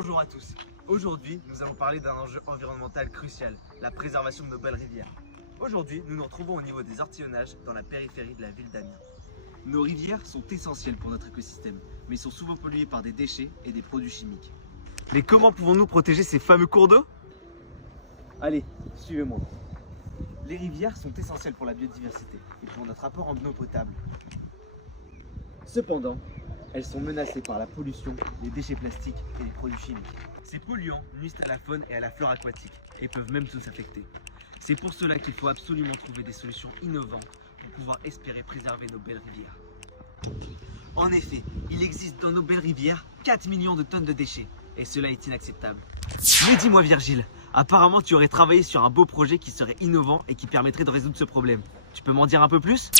Bonjour à tous. Aujourd'hui, nous allons parler d'un enjeu environnemental crucial, la préservation de nos belles rivières. Aujourd'hui, nous nous retrouvons au niveau des ortillonnages dans la périphérie de la ville d'Amiens. Nos rivières sont essentielles pour notre écosystème, mais sont souvent polluées par des déchets et des produits chimiques. Mais comment pouvons-nous protéger ces fameux cours d'eau? Allez, suivez-moi. Les rivières sont essentielles pour la biodiversité et pour notre apport en eau potable. Cependant, elles sont menacées par la pollution, les déchets plastiques et les produits chimiques. Ces polluants nuisent à la faune et à la flore aquatique et peuvent même tous affecter. C'est pour cela qu'il faut absolument trouver des solutions innovantes pour pouvoir espérer préserver nos belles rivières. En effet, il existe dans nos belles rivières 4 millions de tonnes de déchets et cela est inacceptable. Mais dis-moi Virgile, apparemment tu aurais travaillé sur un beau projet qui serait innovant et qui permettrait de résoudre ce problème. Tu peux m'en dire un peu plus?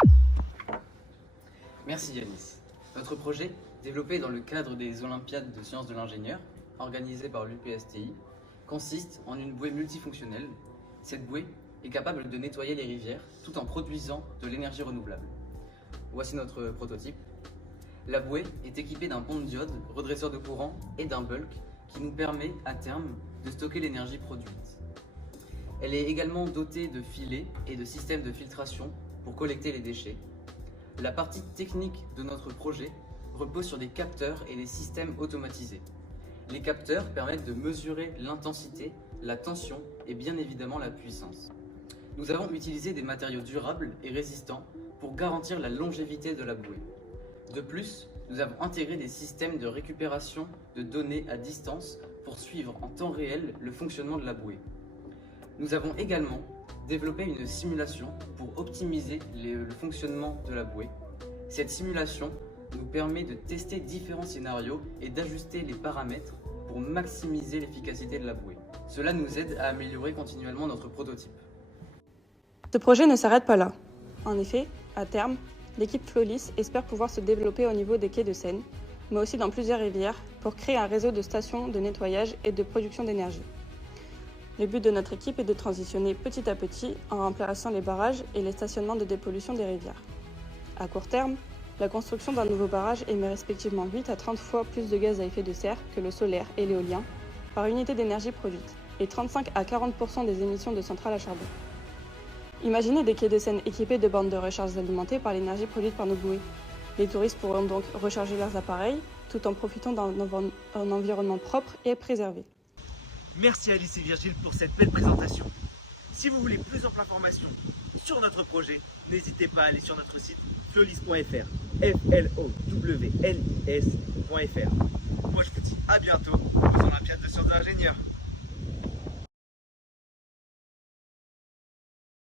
Merci Yanis. Notre projet, développé dans le cadre des Olympiades de sciences de l'ingénieur, organisées par l'UPSTI, consiste en une bouée multifonctionnelle. Cette bouée est capable de nettoyer les rivières tout en produisant de l'énergie renouvelable. Voici notre prototype. La bouée est équipée d'un pont de diode, redresseur de courant et d'un bulk qui nous permet à terme de stocker l'énergie produite. Elle est également dotée de filets et de systèmes de filtration pour collecter les déchets. La partie technique de notre projet repose sur des capteurs et des systèmes automatisés. Les capteurs permettent de mesurer l'intensité, la tension et bien évidemment la puissance. Nous avons utilisé des matériaux durables et résistants pour garantir la longévité de la bouée. De plus, nous avons intégré des systèmes de récupération de données à distance pour suivre en temps réel le fonctionnement de la bouée. Nous avons également développé une simulation pour optimiser le fonctionnement de la bouée. Cette simulation nous permet de tester différents scénarios et d'ajuster les paramètres pour maximiser l'efficacité de la bouée. Cela nous aide à améliorer continuellement notre prototype. Ce projet ne s'arrête pas là. En effet, à terme, l'équipe Flolis espère pouvoir se développer au niveau des quais de Seine, mais aussi dans plusieurs rivières, pour créer un réseau de stations de nettoyage et de production d'énergie. Le but de notre équipe est de transitionner petit à petit en remplaçant les barrages et les stationnements de dépollution des rivières. À court terme, la construction d'un nouveau barrage émet respectivement 8 à 30 fois plus de gaz à effet de serre que le solaire et l'éolien par unité d'énergie produite et 35 à 40% des émissions de centrales à charbon. Imaginez des quais de Seine équipés de bornes de recharge alimentées par l'énergie produite par nos bouées. Les touristes pourront donc recharger leurs appareils tout en profitant d'un environnement propre et préservé. Merci Alice et Virgile pour cette belle présentation. Si vous voulez plus d'informations sur notre projet, n'hésitez pas à aller sur notre site flolis.fr, FLOWLIS.fr. Moi je vous dis à bientôt aux Olympiades de sciences de l'ingénieur.